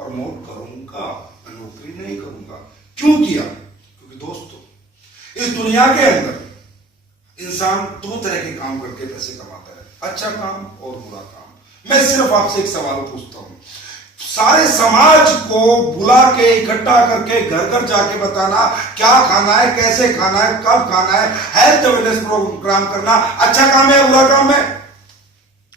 Promote करूंगा, मैं नौकरी नहीं करूंगा। क्यों किया? क्योंकि दोस्तों इस दुनिया के अंदर इंसान दो तरह के काम करके पैसे कमाता है, अच्छा काम और बुरा काम। मैं सिर्फ आपसे एक सवाल पूछता हूं, सारे समाज को बुला के इकट्ठा करके घर घर जाके बताना क्या खाना है, कैसे खाना है, कब खाना है, हेल्थ अवेयरनेस प्रोग्राम करना अच्छा काम है, बुरा काम है?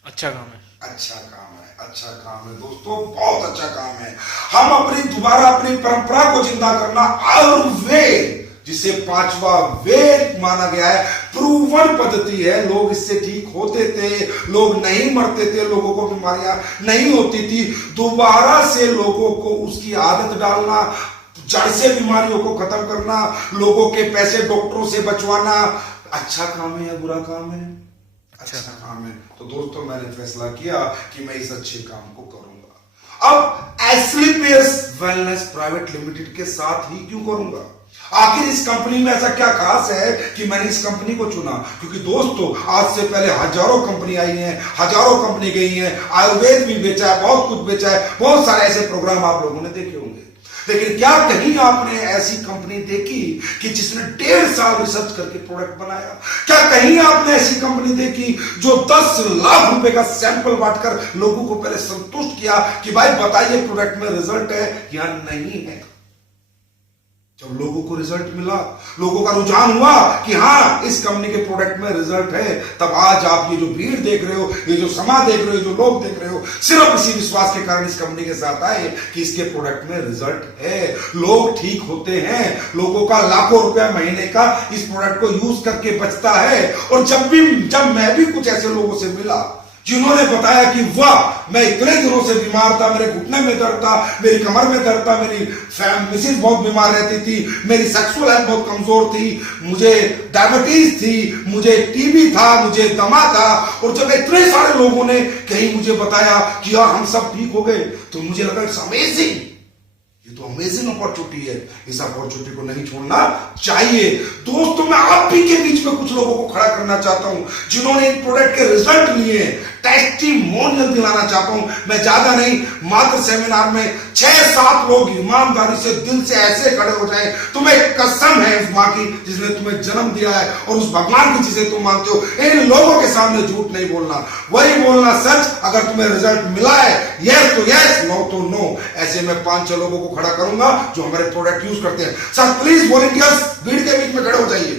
अच्छा काम है। अच्छा काम है, अच्छा काम है दोस्तों, बहुत अच्छा काम है। हम अपनी परंपरा को जिंदा करना, आयुर्वेद जिसे पांचवा वेद माना गया है, प्रूवन पद्धति है, लोग इससे ठीक होते थे, लोग नहीं मरते थे, लोगों को बीमारियां नहीं होती थी। दोबारा से लोगों को उसकी आदत डालना, जड़ से बीमारियों को खत्म करना, लोगों के पैसे डॉक्टरों से बचवाना अच्छा काम है या बुरा काम है? अच्छा काम है। तो दोस्तों मैंने फैसला किया कि मैं इस अच्छे काम को करूंगा। अब एस्क्लेपियस वेलनेस प्राइवेट लिमिटेड के साथ ही क्यों करूंगा? आखिर इस कंपनी में ऐसा क्या खास है कि मैंने इस कंपनी को चुना? क्योंकि दोस्तों आज से पहले हजारों कंपनी आई हैं, हजारों कंपनी गई हैं, आयुर्वेद भी बेचा है, बहुत कुछ बेचा है, बहुत सारे ऐसे प्रोग्राम आप लोगों ने देखे होंगे। लेकिन क्या कहीं आपने ऐसी कंपनी देखी कि जिसने 1.5 साल रिसर्च करके प्रोडक्ट बनाया? क्या कहीं आपने ऐसी कंपनी देखी जो 10 लाख रुपए का सैंपल बांटकर लोगों को पहले संतुष्ट किया कि भाई बताइए प्रोडक्ट में रिजल्ट है या नहीं है? जब लोगों को रिजल्ट मिला, लोगों का रुझान हुआ कि हाँ इस कंपनी के प्रोडक्ट में रिजल्ट है, तब आज आप ये जो भीड़ देख रहे हो, ये जो समाज देख रहे हो, जो लोग देख रहे हो, सिर्फ इसी विश्वास के कारण इस कंपनी के साथ आए कि इसके प्रोडक्ट में रिजल्ट है, लोग ठीक होते हैं, लोगों का लाखों रुपया महीने का इस प्रोडक्ट को यूज करके बचता है। और जब मैं भी कुछ ऐसे लोगों से मिला जिन्होंने बताया कि वाह मैं इतने दिनों से बीमार था, मेरे घुटने में दर्द था, मेरी कमर में दर्द था, मेरी मिसेज बहुत बीमार रहती थी, मेरी सेक्सुअल हेल्थ बहुत कमजोर थी, मुझे डायबिटीज थी, मुझे टीबी था, मुझे दमा था, और जब इतने सारे लोगों ने कहीं मुझे बताया कि यार हम सब ठीक हो गए, तो मुझे लगा इट्स अमेजिंग, ये तो अमेजिंग अपॉर्चुनिटी है, इस अपॉर्चुनिटी को नहीं छोड़ना चाहिए। दोस्तों मैं आप भी के बीच में कुछ लोगों को खड़ा करना चाहता हूं जिन्होंने इन प्रोडक्ट के रिजल्ट लिए, टेस्टिमोनियल दिलाना चाहता हूं। मैं ज्यादा नहीं, मात्र सेमिनार में 6-7 लोग ईमानदारी से दिल से ऐसे खड़े हो जाए, तुम्हें कसम है उस मां की जिसने तुम्हें जन्म दिया है और उस भगवान की जिसे तुम मानते हो, इन लोगों के सामने झूठ नहीं बोलना, वही बोलना सच। अगर तुम्हें रिजल्ट मिला है यस तो यस, नो तो नो। ऐसे में 5-6 लोगों को खड़ा करूंगा जो हमारे प्रोडक्ट यूज करते हैं। सर प्लीज वॉलंटियर्स भीड़ के बीच में खड़े हो जाइए।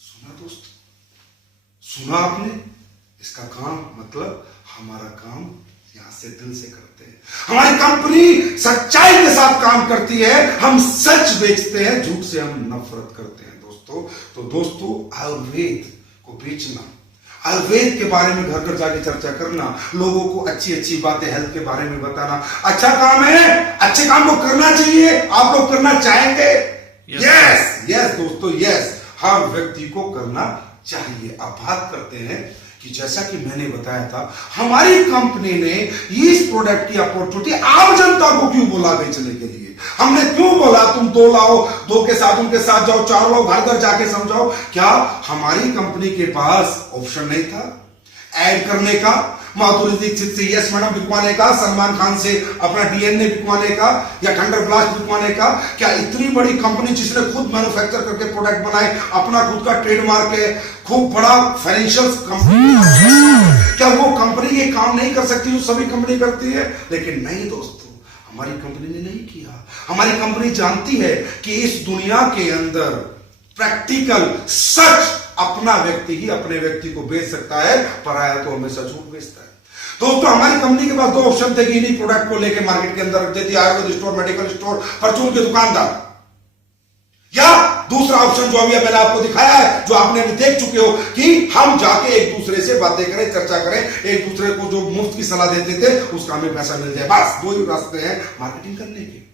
सुना दोस्त, सुना आपने? इसका काम मतलब हमारा काम यहां से दिल से करते हैं, हमारी कंपनी सच्चाई के साथ काम करती है, हम सच बेचते हैं, झूठ से हम नफरत करते हैं दोस्तों। तो दोस्तों आयुर्वेद को बेचना, आयुर्वेद के बारे में घर घर जाके चर्चा करना, लोगों को अच्छी अच्छी बातें हेल्थ के बारे में बताना अच्छा काम है, अच्छे काम को करना चाहिए। आप लोग करना चाहेंगे? यस यस दोस्तों, यस, हर व्यक्ति को करना चाहिए। अब बात करते हैं कि जैसा कि मैंने बताया था, हमारी कंपनी ने इस प्रोडक्ट की अपॉर्चुनिटी आम जनता को क्यों बोला बेचने के लिए? हमने क्यों बोला तुम 2 लाओ, 2 के साथ उनके साथ जाओ, 4 लाओ, घर घर जाके समझाओ? क्या हमारी कंपनी के पास ऑप्शन नहीं था ऐड करने का? माधुरी दीक्षित से यस मैडम बिकवाने का, सलमान खान से अपना डीएनए बिकवाने का, या थंडर ब्लास्ट बिकवाने का? क्या इतनी बड़ी कंपनी जिसने खुद मैन्युफैक्चर करके प्रोडक्ट बनाए, अपना खुद का ट्रेडमार्क है, खूब बड़ा फाइनेंशियल कंपनी, क्या वो कंपनी ये काम नहीं कर सकती जो सभी कंपनी करती है? लेकिन नहीं दोस्तों, हमारी कंपनी ने नहीं किया। हमारी कंपनी जानती है कि इस दुनिया के अंदर प्रैक्टिकल सच अपना व्यक्ति ही अपने व्यक्ति को बेच सकता है, पराया तो हमेशा झूठ बेचता है। दोस्तों हमारी कंपनी के पास 2 ऑप्शन थे कि इन्हीं प्रोडक्ट को लेकर मार्केट के अंदर रख देती, आयुर्वेद स्टोर, मेडिकल स्टोर, परचून के दुकानदार, या दूसरा ऑप्शन जो अभी मैंने आपको दिखाया है, जो आपने अभी देख चुके हो, कि हम जाके एक दूसरे से बातें करें, चर्चा करें, एक दूसरे को जो मुफ्त की सलाह देते थे उसका हमें पैसा मिल जाए। बस 2 ही रास्ते हैं मार्केटिंग करने के।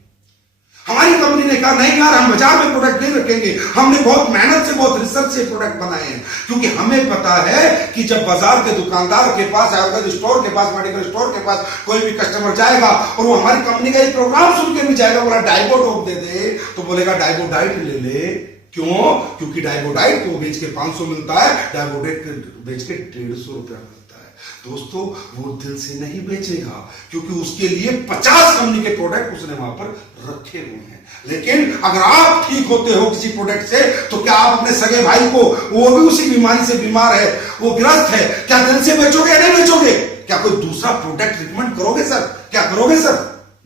हमारी कंपनी ने कहा नहीं यार, हम बाजार में प्रोडक्ट नहीं रखेंगे, हमने बहुत मेहनत से, बहुत रिसर्च से प्रोडक्ट बनाए हैं, क्योंकि हमें पता है कि जब बाजार के दुकानदार के पास, आयुर्वेद स्टोर के पास, मेडिकल स्टोर के पास कोई भी कस्टमर जाएगा और वो हमारी कंपनी का एक प्रोग्राम सुन के भी जाएगा, बोला डाइबोडोप दे दे, तो बोलेगा डाइबोडाइट ले ले। क्यों? क्योंकि डाइबोडाइट को बेच के 500 मिलता है, डाइबोडेट बेच के 150 रुपया मिलता है। दोस्तों वो दिल से नहीं बेचेगा, क्योंकि उसके लिए 50 कंपनी के प्रोडक्ट उसने वहां पर रखे हुए हैं। लेकिन अगर आप ठीक होते हो किसी प्रोडक्ट से, तो क्या आप अपने सगे भाई को, वो भी उसी बीमारी से बीमार है, वो ग्रस्त है, क्या दिल से बेचोगे या नहीं बेचोगे? क्या कोई दूसरा प्रोडक्ट रिकमेंड करोगे सर? क्या करोगे सर?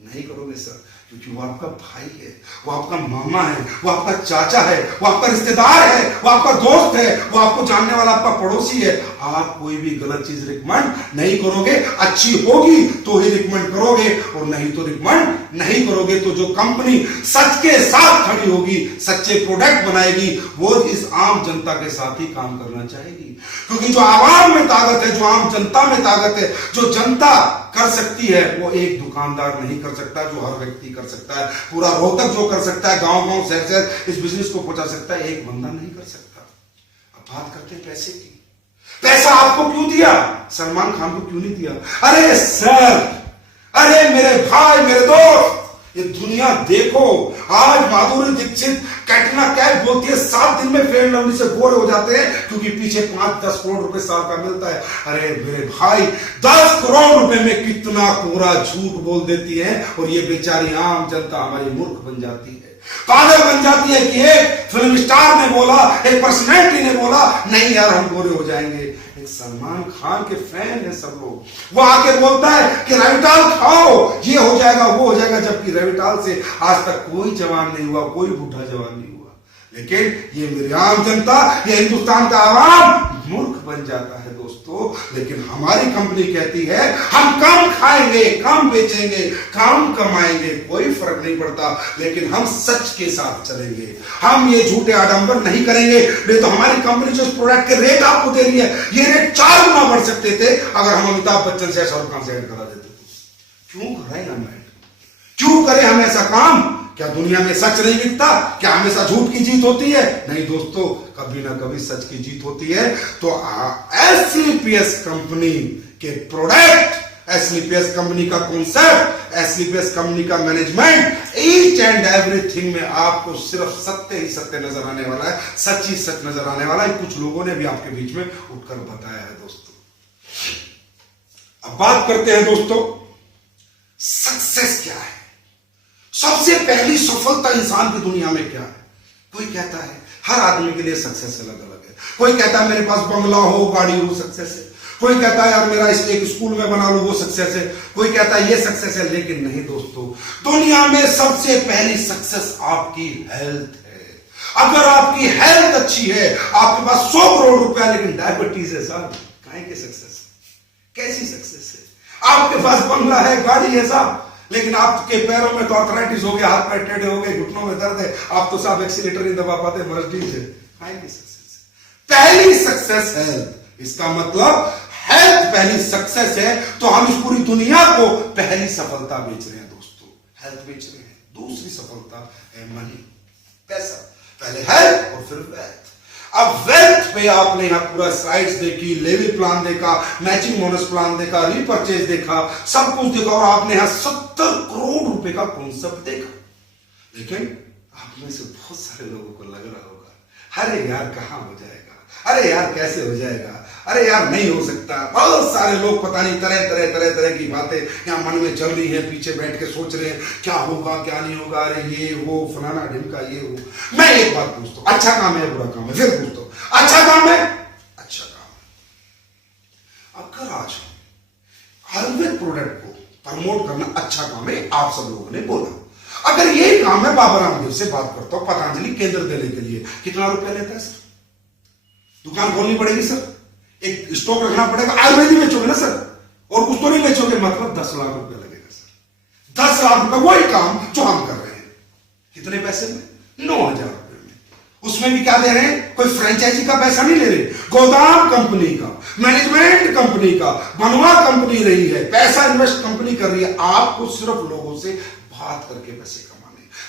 नहीं करोगे सर, क्योंकि वो आपका भाई है, वो आपका मामा है, वो आपका चाचा है, वो आपका रिश्तेदार है, वो आपका दोस्त है, वो आपको जानने वाला आपका पड़ोसी है। आप कोई भी गलत चीज रिकमेंड नहीं करोगे, अच्छी होगी तो ही रिकमेंड करोगे, और नहीं तो रिकमेंड नहीं करोगे। तो जो कंपनी सच के साथ खड़ी होगी, सच्चे प्रोडक्ट बनाएगी, वो इस आम जनता के साथ ही काम करना चाहेगी। क्योंकि जो आवाम में ताकत है, जो आम जनता में ताकत है, जो जनता कर सकती है, वो एक दुकानदार नहीं कर सकता, जो हर व्यक्ति कर सकता है। पूरा रोहतक जो कर सकता है, गांव गांव शहर शहर इस बिजनेस को पहुंचा सकता है, एक बंदा नहीं कर सकता। अब बात करते हैं पैसे की। पैसा आपको क्यों दिया? सलमान खान को क्यों नहीं दिया? अरे सर, अरे मेरे भाई, मेरे दोस्त, ये दुनिया देखो। आज माधुरी दीक्षित, कैटरीना कैफ बोलती है 7 दिन में फेयर लवली से बोर हो जाते हैं, क्योंकि पीछे 5-10 करोड़ रुपए साल का मिलता है। अरे मेरे भाई, 10 करोड़ रुपए में कितना पूरा झूठ बोल देती है, और ये बेचारी आम जनता हमारी मूर्ख बन जाती है, पागल बन जाती है कि एक फिल्म स्टार ने बोला, एक पर्सनैलिटी ने बोला, नहीं यार हम गोरे हो जाएंगे। एक सलमान खान के फैन है सब लोग, वो आके बोलता है कि रेविटाल खाओ, ये हो जाएगा, वो हो जाएगा, जबकि रेविटाल से आज तक कोई जवान नहीं हुआ, कोई बूढ़ा जवान नहीं हुआ। लेकिन ये मेरी आम जनता, ये हिंदुस्तान का आवाम मूर्ख बन जाता है दोस्तों। लेकिन हमारी कंपनी कहती है हम कम खाएंगे, कम बेचेंगे, कम कमाएंगे, कोई फर्क नहीं पड़ता, लेकिन हम सच के साथ चलेंगे, हम ये झूठे आडंबर नहीं करेंगे। नहीं तो हमारी कंपनी जो इस प्रोडक्ट के रेट आपको दे रही है, ये रेट 4 गुना बढ़ सकते थे अगर हम अमिताभ बच्चन से, शाहरुख खान से ऐड करा देते। क्यों करें हम ऐड? क्यों करें हम ऐसा काम? क्या दुनिया में सच नहीं बिकता? क्या हमेशा झूठ की जीत होती है? नहीं दोस्तों, कभी ना कभी सच की जीत होती है। तो एसलीपीएस कंपनी के प्रोडक्ट, एसलीपीएस कंपनी का कॉन्सेप्ट, एसलीपीएस कंपनी का मैनेजमेंट, ईच एंड एवरीथिंग में आपको सिर्फ सत्य ही सत्य नजर आने वाला है, सच ही सच नजर आने वाला है। कुछ लोगों ने भी आपके बीच में उठकर बताया है दोस्तों। अब बात करते हैं दोस्तों, सक्सेस क्या है? सबसे पहली सफलता इंसान की दुनिया में क्या है? कोई कहता है, हर आदमी के लिए सक्सेस अलग अलग है। कोई कहता है मेरे पास बंगला हो, गाड़ी हो, सक्सेस है। कोई कहता है यार मेरा एक स्कूल में बना लो, वो सक्सेस है। कोई कहता है ये सक्सेस है। लेकिन नहीं दोस्तों, दुनिया में सबसे पहली सक्सेस आपकी हेल्थ है। अगर आपकी हेल्थ अच्छी है, आपके पास 100 करोड़ रुपया लेकिन डायबिटीज है साहब, काहे के सक्सेस? कैसी सक्सेस है? आपके पास बंगला है, गाड़ी है साहब, लेकिन आपके पैरों में तो आर्थराइटिस हो गया, हाथ पैर टेढ़े हो गए, घुटनों में दर्द है, आप तो साहब एक्सीलेटर नहीं दबा पाते, मर्सिडीज है। पहली सक्सेस, पहली सक्सेस हेल्थ। इसका मतलब हेल्थ पहली सक्सेस है, तो हम इस पूरी दुनिया को पहली सफलता बेच रहे हैं दोस्तों, हेल्थ बेच रहे हैं। दूसरी सफलता है मनी, पैसा। पहले हेल्थ और फिर वेल्थ। अब वेल्थ पे आपने यहां पूरा स्लाइड्स देखी, लेवल प्लान देखा, मैचिंग बोनस प्लान देखा, रीपरचेज देखा, सब कुछ देखा, और आपने यहां 70 करोड़ रुपए का कॉन्सेप्ट देखा। लेकिन आप में से बहुत सारे लोगों को लग रहा होगा, अरे यार कहां हो जाएगा, अरे यार कैसे हो जाएगा, अरे यार नहीं हो सकता। बहुत सारे लोग पता नहीं तरह की बातें यहाँ मन में चल रही है, पीछे बैठ के सोच रहे हैं क्या होगा क्या नहीं होगा, अरे ये वो फलाना ढिमका ये वो। मैं एक बात पूछता हूं, अच्छा काम है बुरा काम है? फिर पूछता हूं, अच्छा काम है? अच्छा काम है। अगर आज आयुर्वेद प्रोडक्ट को प्रमोट करना अच्छा काम है, आप सब लोगों ने बोला, अगर ये काम है, बाबा रामदेव से बात करता हूं, पतंजलि केंद्र देने के लिए कितना रुपया लेता है सर? दुकान खोलनी पड़ेगी सर, एक स्टॉक रखना पड़ेगा, आयुर्वेद ही बेचोगे ना सर, और कुछ तो नहीं बेचोगे, मतलब 10 लाख रुपया लगेगा सर। 10 लाख रुपया वही काम जो हम कर रहे हैं, कितने पैसे में? 9,000 रुपए में। उसमें भी क्या दे रहे हैं? कोई फ्रेंचाइजी का पैसा नहीं ले रहे, गोदाम कंपनी का, मैनेजमेंट कंपनी का, बनवा कंपनी रही है, पैसा इन्वेस्ट कंपनी कर रही है। आपको सिर्फ लोगों से बात करके पैसे कमाने,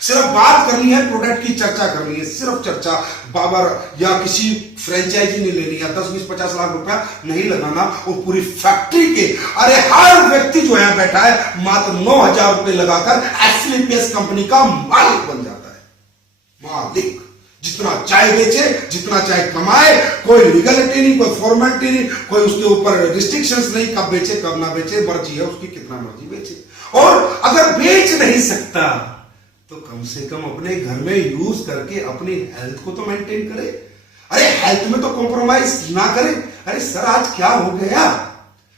सिर्फ बात करनी है, प्रोडक्ट की चर्चा करनी है, सिर्फ चर्चा। बाबर या किसी फ्रेंचाइजी नहीं लेनी है, 10, 20, 50 लाख रुपया नहीं लगाना, और पूरी फैक्ट्री के, अरे हर व्यक्ति जो यहां बैठा है मात्र 9,000 रुपए लगाकर एसलीपीएस कंपनी का मालिक बन जाता है। मालिक जितना चाहे बेचे, जितना चाहे कमाए, कोई लीगलिटी नहीं, कोई फॉर्मेलिटी नहीं, कोई उसके ऊपर रिस्ट्रिक्शंस नहीं, कब बेचे कब ना बेचे, मर्जी है उसकी, कितना मर्जी बेचे। और अगर बेच नहीं सकता तो कम से कम अपने घर में यूज करके अपनी हेल्थ को तो मेंटेन करे। अरे हेल्थ में तो कॉम्प्रोमाइज ना करे। अरे सर आज क्या हो गया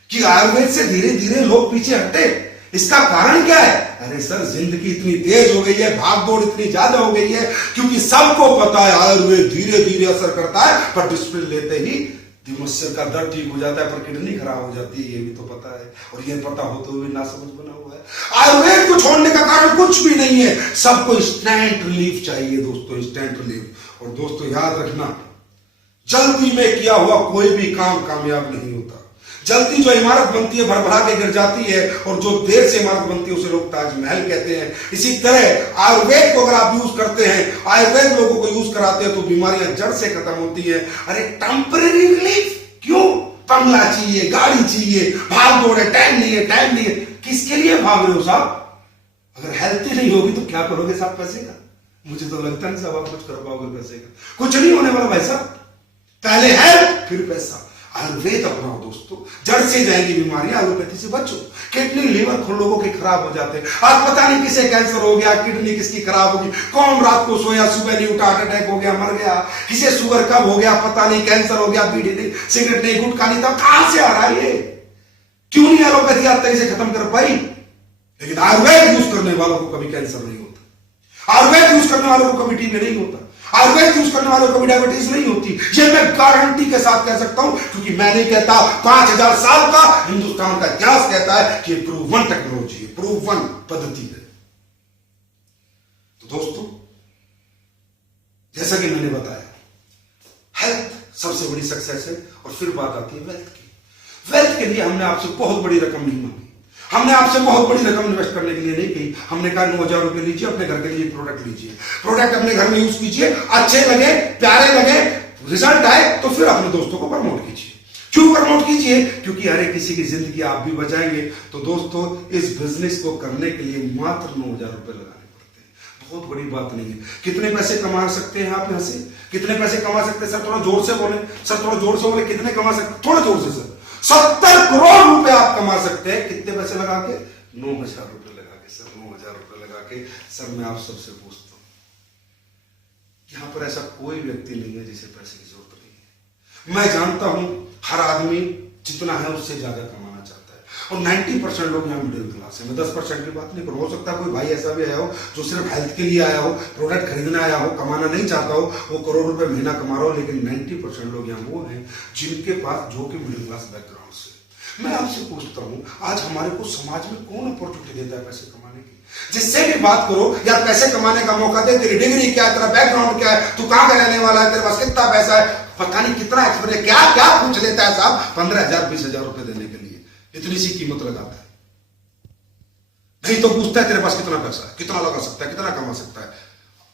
कि आयुर्वेद से धीरे धीरे लोग पीछे हटे, इसका कारण क्या है? अरे सर जिंदगी इतनी तेज हो गई है, भागदौड़ इतनी ज्यादा हो गई है, क्योंकि सबको पता है आयुर्वेद धीरे धीरे असर करता है, पर डिसिप्लिन लेते ही दिमस्यर का दर्द ठीक हो जाता है, पर किडनी खराब हो जाती है, ये भी तो पता है। और ये पता होते हुए ना समझ बना हुआ है। आयुर्वेद को छोड़ने का कारण कुछ भी नहीं है, सबको इंस्टेंट रिलीफ चाहिए दोस्तों, इंस्टेंट रिलीफ। और दोस्तों याद रखना, जल्दी में किया हुआ कोई भी काम कामयाब नहीं होता। जल्दी जो इमारत बनती है भरभरा के गिर जाती है, और जो देर से इमारत बनती है उसे लोग ताजमहल कहते हैं। इसी तरह आयुर्वेद को अगर आप यूज करते हैं, आयुर्वेद लोगों को यूज कराते हैं, तो बीमारियां जड़ से खत्म होती है। अरे टेम्परेरी रिलीफ क्यों? बंगला चाहिए, गाड़ी चाहिए, भाग दौड़ है, टाइम नहीं है, टाइम नहीं है, किसके लिए भाग रहे हो साहब? अगर हेल्थ ही नहीं होगी तो क्या करोगे साहब पैसे का? मुझे तो लगता नहीं साहब आप कुछ कर पाओगे पैसे का, कुछ नहीं होने वाला भाई साहब। पहले हेल्थ फिर पैसा। आयुर्वेद अपनाओ दोस्तों, जड़ से जाएगी बीमारियां, एलोपैथी से बचो। किडनी लीवर खुद लोगों के खराब हो जाते हैं, आज पता नहीं किसे कैंसर हो गया, किडनी किसकी खराब होगी, कौन रात को सोया सुबह नहीं उठा, हार्ट अटैक हो गया मर गया, किसे शुगर कब हो गया पता नहीं, कैंसर हो गया, बीड़ी नहीं, सिगरेट नहीं, गुटखा नहीं था, कहां से आ रहा है ये? क्यों नहीं एलोपैथी आज तक इसे खत्म कर पाई? लेकिन आयुर्वेद यूज करने वालों को कभी कैंसर नहीं होता, आयुर्वेद यूज करने वालों को कभी टीबी नहीं होता, आयुर्वेद यूज करने वालों को भी डायबिटीज नहीं होती। ये मैं गारंटी के साथ कह सकता हूं, क्योंकि मैं नहीं कहता, 5000 साल का हिंदुस्तान का इतिहास कहता है कि प्रूवन टेक्नोलॉजी है, प्रूवन पद्धति है। तो दोस्तों जैसा कि मैंने बताया, हेल्थ सबसे बड़ी सक्सेस है। और फिर बात आती है वेल्थ की। वेल्थ के लिए हमने आपसे बहुत बड़ी रकम नहीं मांगी, हमने आपसे बहुत बड़ी रकम इन्वेस्ट करने के लिए नहीं कही। हमने कहा 9000 रुपए लीजिए, अपने घर के लिए प्रोडक्ट लीजिए, प्रोडक्ट अपने घर में यूज कीजिए, अच्छे लगे, प्यारे लगे, रिजल्ट आए तो फिर अपने दोस्तों को प्रमोट कीजिए। क्यों प्रमोट कीजिए? क्योंकि हर एक किसी की जिंदगी आप भी बचाएंगे। तो दोस्तों इस बिजनेस को करने के लिए मात्र 9000 रुपए लगाने पड़ते हैं, बहुत बड़ी बात नहीं है। कितने पैसे कमा सकते हैं आप यहां से? कितने पैसे कमा सकते हैं सर? थोड़ा जोर से बोले सर, थोड़ा जोर से बोले, कितने कमा सकते? थोड़ा जोर से सर। 70 करोड़ रुपए आप कमा सकते हैं। कितने पैसे लगा के? 9000 रुपए लगा के सर, 9000 रुपए लगा के। सर मैं आप सबसे पूछता हूं, यहां पर ऐसा कोई व्यक्ति नहीं है जिसे पैसे की जरूरत नहीं है। मैं जानता हूं हर आदमी जितना है उससे ज्यादा कमाना चाहता है, और 90% लोग यहाँ मिडिल क्लास है। मैं 10% की बात नहीं करूं, हो सकता है कोई भाई ऐसा भी आया हो जो सिर्फ हेल्थ के लिए आया हो, प्रोडक्ट खरीदने आया हो, कमाना नहीं चाहता हो, वो करोड़ रुपए महीना कमा रहा हो। लेकिन 90% लोग यहाँ वो हैं जिनके पास, जो कि मिडिल क्लास बैकग्राउंड से। मैं आपसे पूछता हूं, आज हमारे को समाज में कौन अपॉर्चुनिटी देता है पैसे कमाने की? जिससे भी बात करो यार पैसे कमाने का मौका दे, तेरी डिग्री क्या है, तेरा बैकग्राउंड क्या है, तू कहां का रहने वाला है, तेरे पास कितना पैसा है, पता नहीं कितना एक्सपीरियंस, क्या क्या पूछ लेता है साहब। 15,000 20,000 रुपए देने के लिए इतनी सी कीमत लगाता है। नहीं तो पूछता है तेरे पास कितना पैसा है, कितना लगा सकता है, कितना कमा सकता है।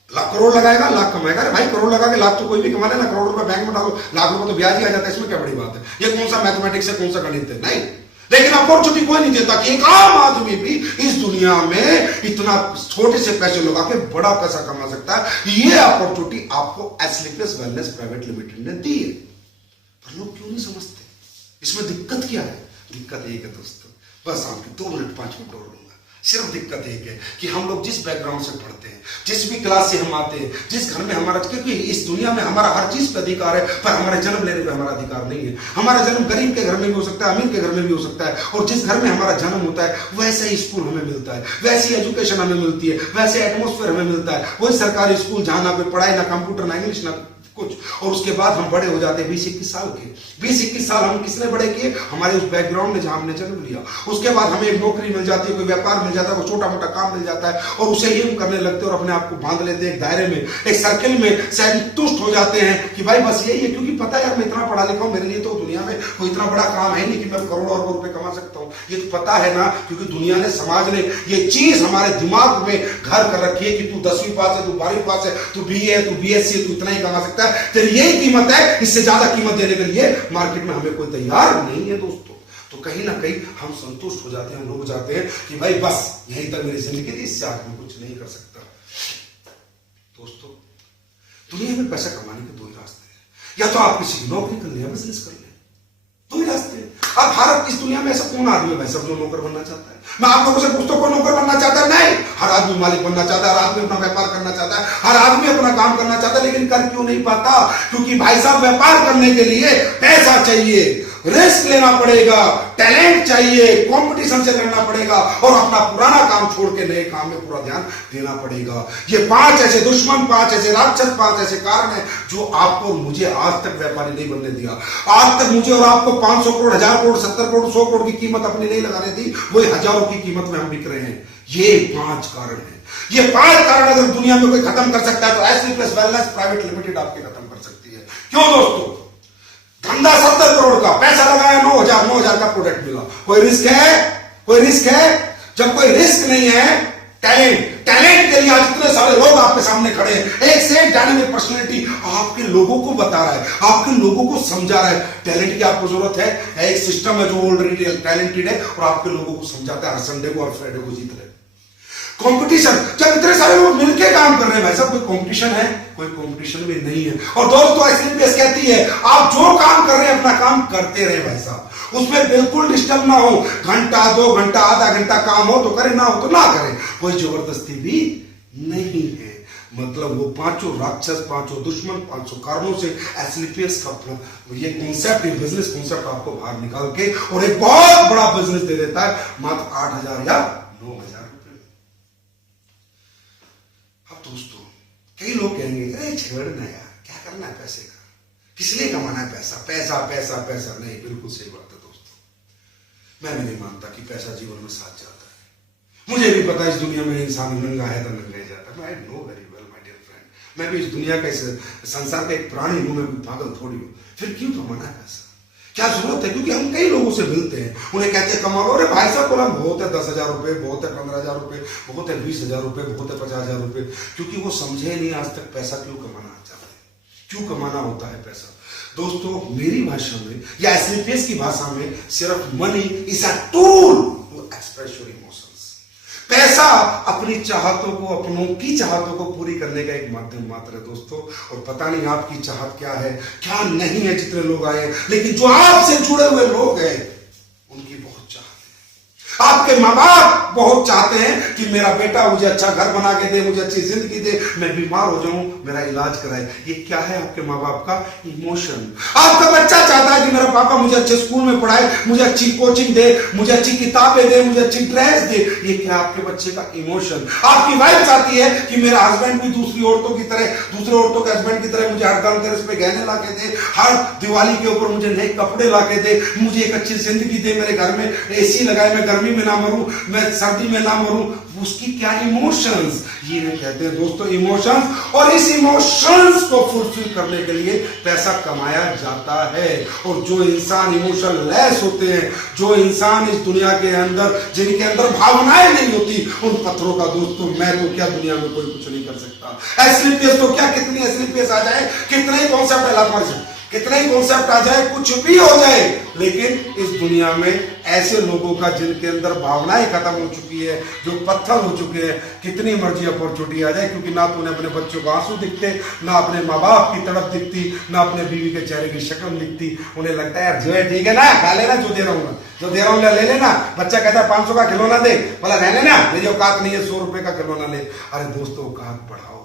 लाख करोड़ लगाएगा, लाख कमाएगा। अरे भाई करोड़ लगा के लाख तो कोई भी कमा लेना, करोड़ रुपए बैंक में डालो, लाख रुपए तो ब्याज ही आ जाता है, इसमें क्या बड़ी बात है? ये कौन सा मैथमेटिक्स है, कौन सा गणित है? नहीं। लेकिन अपॉर्चुनिटी कोई नहीं देता कि एक आम आदमी भी इस दुनिया में इतना छोटे से पैसे लगा के बड़ा पैसा कमा सकता है। ये अपॉर्चुनिटी आपको एस्लीपियस वेलनेस प्राइवेट लिमिटेड ने दी है, पर लोग क्यों नहीं समझते? इसमें दिक्कत क्या है? दिक्कत एक है दोस्तों, बस आपके 2 मिनट 5 मिनट और लूंगा। सिर्फ दिक्कत एक है कि हम लोग जिस बैकग्राउंड से पढ़ते हैं, जिस भी क्लास से हम आते हैं, जिस घर में हमारा, क्योंकि इस दुनिया में हमारा हर चीज पे अधिकार है, पर हमारे जन्म लेने पे हमारा अधिकार नहीं है। हमारा जन्म गरीब के घर में भी हो सकता है, अमीर के घर में भी हो सकता है, और जिस घर में हमारा जन्म होता है वैसे ही स्कूल हमें मिलता है, वैसी एजुकेशन हमें मिलती है, वैसे एटमोस्फेयर हमें मिलता है। वही सरकारी स्कूल जहां ना कोई पढ़ाई, ना कंप्यूटर, ना इंग्लिश, ना कुछ, और उसके बाद हम बड़े हो जाते हैं 20-21 साल के। 20-21 साल हम किसने बड़े किए? हमारे उस बैकग्राउंड में जहां हमने जन्म लिया। उसके बाद हमें एक नौकरी मिल जाती है, कोई व्यापार मिल जाता है, कोई छोटा मोटा काम मिल जाता है, और उसे ही हम करने लगते हैं और अपने आप को बांध लेते हैं एक दायरे में, एक सर्किल में, शायद तुष्ट हो जाते हैं कि भाई बस यही है, क्योंकि पता है यार मैं इतना पढ़ा लिखा हूं, मेरे लिए तो दुनिया में कोई इतना बड़ा काम है नहीं कि मैं करोड़ों अरबों रुपए कमा सकता हूं। ये तो पता है ना, क्योंकि दुनिया ने, समाज ने ये चीज हमारे दिमाग में घर कर रखी है कि तू 10वीं पास है, तू 12वीं पास है, तू BA है, तू BSc है, तू इतना ही कमा सकता है, तेरी यही कीमत है, इससे ज्यादा कीमत देने के लिए मार्केट में हमें कोई तैयार नहीं है दोस्तों। तो कहीं ना कहीं हम संतुष्ट हो जाते हैं, हम रुक जाते हैं कि भाई बस यहीं तक मेरी जिंदगी थी, इससे आगे मैं कुछ नहीं कर सकता। दोस्तों दुनिया में पैसा कमाने के दो ही रास्ते हैं, या तो आप किसी की नौकरी कर ले या बिजनेस कर ले, दो ही रास्ते हैं। अब भारत इस दुनिया में ऐसा कौन आदमी है सब जो नौकर बनना चाहता है? मैं आप लोगों से पूछता हूं, कोई नौकर बनना चाहता है? नहीं, हर आदमी मालिक बनना चाहता है, हर आदमी अपना व्यापार करना चाहता है, हर आदमी अपना काम करना चाहता है, लेकिन कर क्यों नहीं पाता? क्योंकि भाई साहब व्यापार करने के लिए पैसा चाहिए, रिस्क लेना पड़ेगा, टैलेंट चाहिए, कंपटीशन से लड़ना पड़ेगा और अपना पुराना काम छोड़ के नए काम में पूरा ध्यान देना पड़ेगा। ये 5 ऐसे दुश्मन, 5 ऐसे राक्षस, 5 ऐसे कारण हैं जो आपको और मुझे आज तक व्यापारी नहीं बनने दिया। आज तक मुझे और आपको 500 करोड़, 1000 करोड़, 70 करोड़, 100 करोड़ की कीमत अपनी नहीं लगाने दी, वही हजारों की कीमत में हम बिक रहे हैं। ये 5 कारण हैं। ये 5 कारण अगर दुनिया में कोई खत्म कर सकता है तो SP plus wellness private limited आपके खत्म कर सकती है। क्यों दोस्तों? धंधा 70 करोड़ का, पैसा लगाया 9,000 का प्रोडक्ट मिला। कोई रिस्क है? कोई रिस्क है? जब कोई रिस्क नहीं है, टैलेंट के लिए आज इतने सारे लोग आपके सामने खड़े हैं, एक से एक डायनामिक पर्सनालिटी आपके लोगों को बता रहा है, आपके लोगों को समझा रहा है। टैलेंट की आपको जरूरत है, एक सिस्टम है जो ऑलरेडी टैलेंटेड है और आपके लोगों को समझाता है, हर संडे को और फ्राइडे को जीत रहे। कंपटीशन, जब इतने सारे लोग मिलकर काम कर रहे हैं, भाई साहब कोई कंपटीशन है? कोई कंपटीशन भी नहीं है। और दोस्तों एसलीपीएस कहती है आप जो काम कर रहे हैं अपना काम करते रहे भाई साहब, उसमें बिल्कुल डिस्टर्ब ना हो। घंटा, 2 घंटा, आधा घंटा काम हो तो करें, ना हो तो ना करें, कोई जबरदस्ती भी नहीं है। मतलब वो 5 राक्षस, 5 दुश्मन, 5 कारणों से एसलीपीएस का ये कॉन्सेप्ट, ये बिजनेस कॉन्सेप्ट आपको बाहर निकाल के और एक बहुत बड़ा बिजनेस दे देता है मात्र 8,000 या 9,000 रुपए। अब दोस्तों कई लोग कहेंगे अरे छेड़ना यार, क्या करना है पैसे का, किस लिए कमाना है पैसा, पैसा पैसा पैसा। नहीं, बिल्कुल सही बात है दोस्तों। मैं भी नहीं मानता कि पैसा जीवन में साथ जाता है। मुझे भी पता है इस दुनिया में इंसान नंगा है तो नंगा ही जाता है। I know very well my dear friend, मैं भी इस दुनिया का, इस संसार का एक प्राणी हूं, मैं पागल थोड़ी हूं। फिर क्यों कमाना है पैसा, क्या जरूरत है? क्योंकि हम कई लोगों से मिलते हैं, उन्हें कहते हैं कमा लो। अरे भाई साहब बोला बहुत है 10,000 रुपए, बहुत है 15,000 रुपए, बहुत है 20,000 रुपए, बहुत है 50,000 रुपए। क्योंकि वो समझे नहीं आज तक पैसा क्यों कमाना चाहते हैं, क्यों कमाना होता है पैसा। दोस्तों मेरी भाषा में या एसलीपीएस की भाषा में सिर्फ money is a tool to express your emotions. पैसा अपनी चाहतों को, अपनों की चाहतों को पूरी करने का एक माध्यम मात्र है दोस्तों। और पता नहीं आपकी चाहत क्या है, क्या नहीं है। जितने लोग आए, लेकिन जो आपसे जुड़े हुए लोग हैं उनकी बहुत चाहत है। आपके माँ बाप बहुत चाहते हैं कि मेरा बेटा मुझे अच्छा घर बना के दे, मुझे अच्छी जिंदगी दे, मैं बीमार हो जाऊं मेरा इलाज कराए। ये क्या है आपके माँ बाप का? इमोशन। आपका बच्चा चाहता है कि मेरा पापा मुझे अच्छे स्कूल में पढ़ाए, मुझे अच्छी कोचिंग दे, मुझे अच्छी किताबें दे, मुझे अच्छी ड्रेस दे। ये क्या आपके बच्चे का इमोशन? आपकी वाइफ चाहती है कि मेरा हस्बैंड भी दूसरी औरतों की तरह, दूसरे औरतों के हस्बैंड की तरह मुझे हर धनतेरस पे गहने ला के दे, हर दिवाली के ऊपर मुझे नए कपड़े ला के दे, मुझे एक अच्छी जिंदगी दे, मेरे घर में एसी लगाए, मैं गर्मी में ना मरूं, मैं सर्दी में ना मरूं। उसकी क्या इमोशंस, ये कहते हैं दोस्तों इमोशंस। और इस इमोशंस को फुलफिल करने के लिए पैसा कमाया जाता है। और जो इंसान इमोशन लेस होते हैं, जो इंसान इस दुनिया के अंदर, जिनके अंदर भावनाएं नहीं होती, उन पत्थरों का दोस्तों मैं तो क्या दुनिया में कोई कुछ नहीं कर सकता। एसलीपीएस तो क्या, कितनी एसलीपीएस आ जाए, कितने ही कॉन्सेप्ट है, कितने ही कॉन्सेप्ट आ जाए, कुछ भी हो जाए, लेकिन इस दुनिया में ऐसे लोगों का जिनके अंदर भावनाएं खत्म हो चुकी है, जो पत्थर हो चुके हैं, कितनी मर्जी अपॉर्चुनिटी आ जाए, क्योंकि ना तो उन्हें अपने बच्चों को आंसू दिखते, ना अपने माँ बाप की तड़प दिखती, ना अपने बीवी के चेहरे की शक्ल दिखती। उन्हें लगता है यार जो है ठीक है ना, खा लेना, जो दे रहा हूँ जो दे रहा हूँ ले लेना। बच्चा कहता है 500 का खिलौना दे, बोला रहने ना, मेरी औकात नहीं है 100 रुपए का खिलौना ले। अरे दोस्तों औकात बढ़ाओ,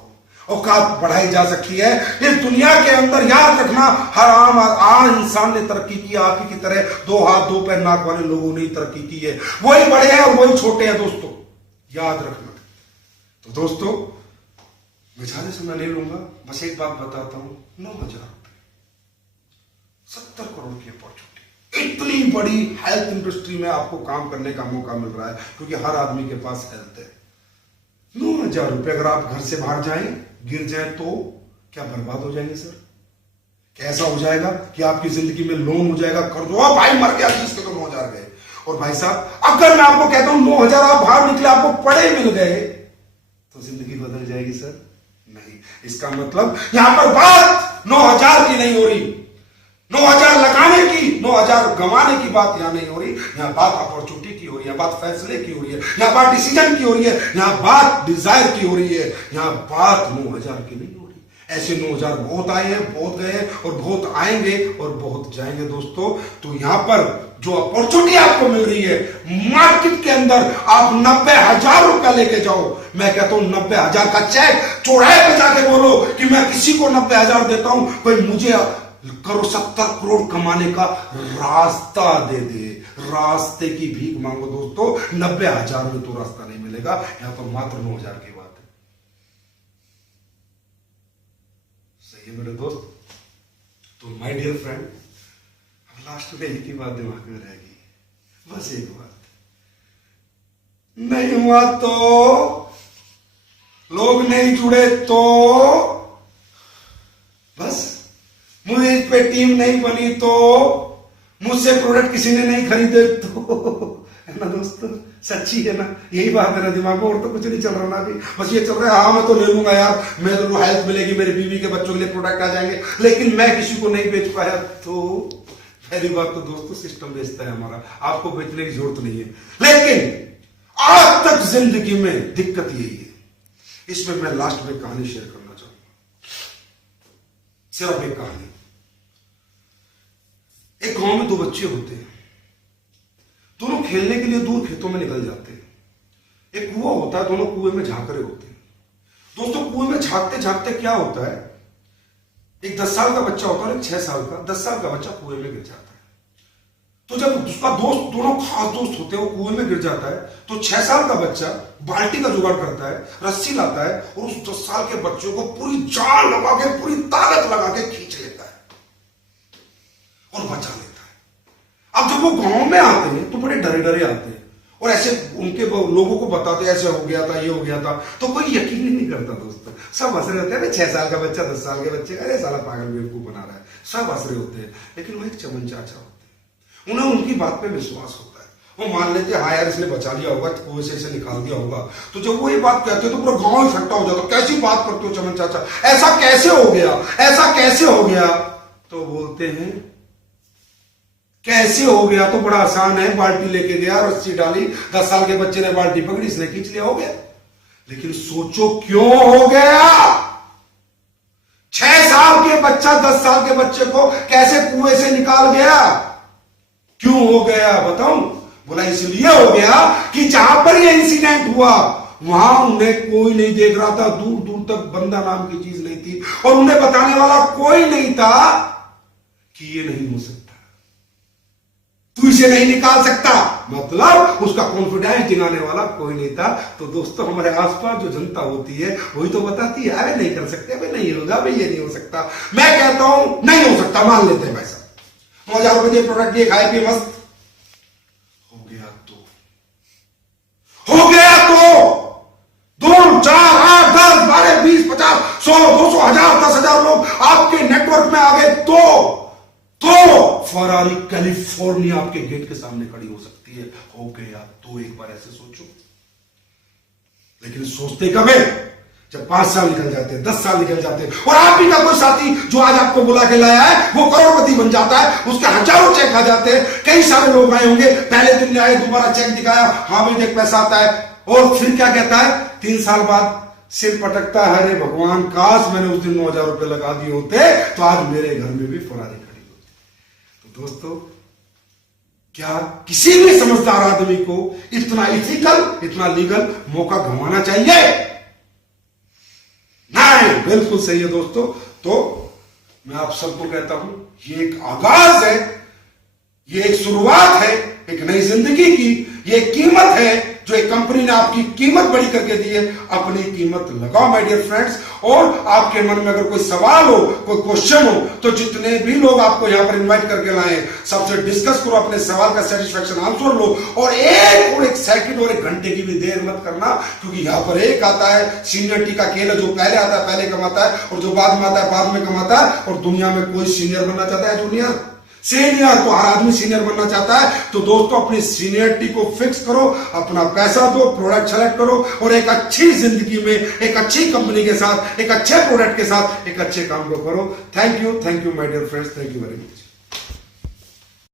औकात बढ़ाई जा सकती है। इस दुनिया के अंदर याद रखना, हर आम इंसान ने तरक्की की, आप ही की तरह 2 हाथ 2 पैर नाक वाले लोगों ने तरक्की की है। वही बड़े हैं और वही छोटे हैं दोस्तों, याद रखना। तो दोस्तों मैं ज्यादा समय नहीं लूंगा, बस एक बात बताता हूं, 9,000 रुपए, 70 करोड़ की अपॉर्चुनिटी, इतनी बड़ी हेल्थ इंडस्ट्री में आपको काम करने का मौका मिल रहा है, क्योंकि हर आदमी के पास हेल्थ है। 9,000 रुपए अगर आप घर से बाहर जाएं, गिर जाए तो क्या बर्बाद हो जाएंगे सर? कैसा हो जाएगा कि आपकी जिंदगी में लोन हो जाएगा, कर्ज हो, भाई मर गया जिसके तो 9,000 गए। और भाई साहब अगर मैं आपको कहता हूं 9,000 आप बाहर निकले, आपको पड़े मिल गए, तो जिंदगी बदल जाएगी सर? नहीं। इसका मतलब यहां पर बात 9,000 की नहीं हो रही, 9,000 लगाने की, 9,000 गंवाने की बात यहां नहीं हो रही। यहां बात अपॉर्चुनिटी की हो रही है, बात फैसले की हो रही है, यहां बात डिसीजन की हो रही है, यहां बात डिजायर की हो रही है, यहां बात 9,000 की नहीं हो रही। ऐसे 9,000 बहुत आए हैं, बहुत गए हैं और बहुत आएंगे और बहुत जाएंगे दोस्तों। तो यहां पर जो अपॉर्चुनिटी आपको मिल रही है मार्केट के अंदर, आप 90,000 रुपया लेके जाओ। मैं कहता हूं 90,000 का चेक चौराहे पे जाके बोलो कि मैं किसी को 90,000 देता हूं, कोई मुझे करो 70 करोड़ कमाने का रास्ता दे दे। रास्ते की भीख मांगो दोस्तों, 90,000 में तो रास्ता नहीं मिलेगा, यहां तो मात्र 9,000 की बात है। सही है मेरे दोस्त। तो माय डियर फ्रेंड, अब लास्ट में एक ही बात दिमाग में रहेगी, बस एक बात, नहीं हुआ तो, लोग नहीं जुड़े तो, बस मुझे इस पे टीम नहीं बनी तो, मुझसे प्रोडक्ट किसी ने नहीं खरीदे तो, है ना दोस्तों, सच्ची है ना, यही बात है ना दिमाग में, और तो कुछ नहीं चल रहा ना अभी, बस ये चल रहा है हाँ मैं तो ले लूंगा यार, मेरे को हेल्प मिलेगी, मेरी बीवी के बच्चों के लिए प्रोडक्ट आ जाएंगे, लेकिन मैं किसी को नहीं बेच पाया तो। पहली बात तो दोस्तों सिस्टम बेचता है हमारा, आपको बेचने की जरूरत नहीं है। लेकिन आज तक जिंदगी में दिक्कत यही है। इसमें मैं लास्ट में कहानी शेयर करना चाहूंगा, सिर्फ एक कहानी। एक गांव में 2 बच्चे होते हैं, दोनों खेलने के लिए दूर खेतों में निकल जाते हैं। एक कुआं होता है, दोनों कुएं में झांक रहे होते हैं। दोस्तों कुएं में झांकते झांकते क्या होता है, एक 10 साल का बच्चा होता है, एक 6 साल का, 10 साल का बच्चा कुएं में गिर जाता है। तो जब उसका दोस्त, दोनों खास दोस्त होते हैं, वो कुएं में गिर जाता है, तो 6 साल का बच्चा बाल्टी का जुगाड़ करता है, रस्सी लाता है और उस 10 साल के बच्चों को पूरी जान लगा के, पूरी ताकत लगा के खींच लेता है और बचा लेता है। अब जब वो गांव में आते हैं तो बड़े डरे डरे आते हैं और ऐसे उनके लोगों को बताते हैं ऐसे हो गया था, ये हो गया था, तो कोई यकीन ही नहीं करता दोस्तों। सब हंस रहे होते हैं, 6 साल का बच्चा 10 साल के बच्चे, अरे साला पागल बेवकूफ बना रहा है, सब हंस रहे होते हैं। लेकिन वो एक चमन चाचा होते हैं, उन्हें उनकी बात पे विश्वास होता है, वो मान लेते हैं हाँ यार इसने बचा लिया होगा, कुएं से इसे निकाल दिया होगा। तो जब वो ये बात कहते हैं तो पूरा गांव इकट्ठा हो जाता, कैसी बात करते हो चमन चाचा, ऐसा कैसे हो गया, ऐसा कैसे हो गया? तो बोलते हैं कैसे हो गया तो बड़ा आसान है, बाल्टी लेके गया, रस्सी डाली, 10 साल के बच्चे ने बाल्टी पकड़ी, इसने खींच लिया, हो गया। लेकिन सोचो क्यों हो गया? 6 साल के बच्चा 10 साल के बच्चे को कैसे कुएं से निकाल गया? क्यों हो गया बताऊं? बोला इसलिए हो गया कि जहां पर यह इंसिडेंट हुआ वहां उन्हें कोई नहीं देख रहा था, दूर दूर तक बंदा नाम की चीज नहीं थी और उन्हें बताने वाला कोई नहीं था कि ये नहीं हो सकता, तू इसे नहीं निकाल सकता, मतलब उसका कॉन्फिडेंस दिलाने वाला कोई नहीं था। तो दोस्तों हमारे आसपास जो जनता होती है वही तो बताती है अरे नहीं कर सकते, अरे नहीं होगा भाई, ये नहीं हो सकता। मैं कहता हूं नहीं हो सकता, मान लेते हैं भाई साहब, 9,000 रुपए के प्रोडक्ट ये खाए पिए मस्त हो गया तो 2, 4, 8, 10, 12, 20, 50, 100, 200, 1000, 10,000 लोग आपके नेटवर्क में आ गए तो फरारी कैलिफोर्निया आपके गेट के सामने खड़ी हो सकती है। हो गया तो एक बार ऐसे सोचो। लेकिन सोचते कब है? जब 5 साल निकल जाते हैं, 10 साल निकल जाते हैं और आप ही का कोई साथी जो आज आपको बुला के लाया है वो करोड़पति बन जाता है, उसके हजारों चेक आ जाते हैं। कई सारे लोग आए होंगे, पहले दिन आए, दोबारा चेक दिखाया, हाँ भाई देख पैसा आता है, और फिर क्या कहता है 3 साल बाद सिर पटकता है, अरे भगवान काश मैंने उस दिन 9,000 रुपए लगा दिए होते तो आज मेरे घर में भी फरारी खड़ी होती। तो दोस्तों क्या किसी भी समझदार आदमी को इतना इथिकल, इतना लीगल मौका गंवाना चाहिए? नहीं, बिल्कुल सही है दोस्तों। तो मैं आप सबको कहता हूं ये एक आगाज है, ये एक शुरुआत है एक नई जिंदगी की, ये कीमत है जो एक कंपनी ने आपकी कीमत बड़ी करके दी है। अपनी कीमत लगाओ माय डियर फ्रेंड्स। और आपके मन में अगर कोई सवाल हो, कोई क्वेश्चन हो, तो जितने भी लोग आपको यहां पर इनवाइट करके लाए सबसे डिस्कस करो, अपने सवाल का सेटिस्फेक्शन आंसर लो, और एक सेकंड और 1 घंटे की भी देर मत करना, क्योंकि यहां पर एक आता है सीनियरिटी का खेल है, जो पहले आता है पहले कमाता है और जो बाद में आता है बाद में कमाता है। और दुनिया में कोई सीनियर बनना चाहता है? जूनियर, सीनियर, तो हर आदमी सीनियर बनना चाहता है। तो दोस्तों अपनी सीनियरिटी को फिक्स करो, अपना पैसा दो, प्रोडक्ट सेलेक्ट करो और एक अच्छी जिंदगी में एक अच्छी कंपनी के साथ, एक अच्छे प्रोडक्ट के साथ एक अच्छे काम को करो। Thank you my dear friends, thank you very much.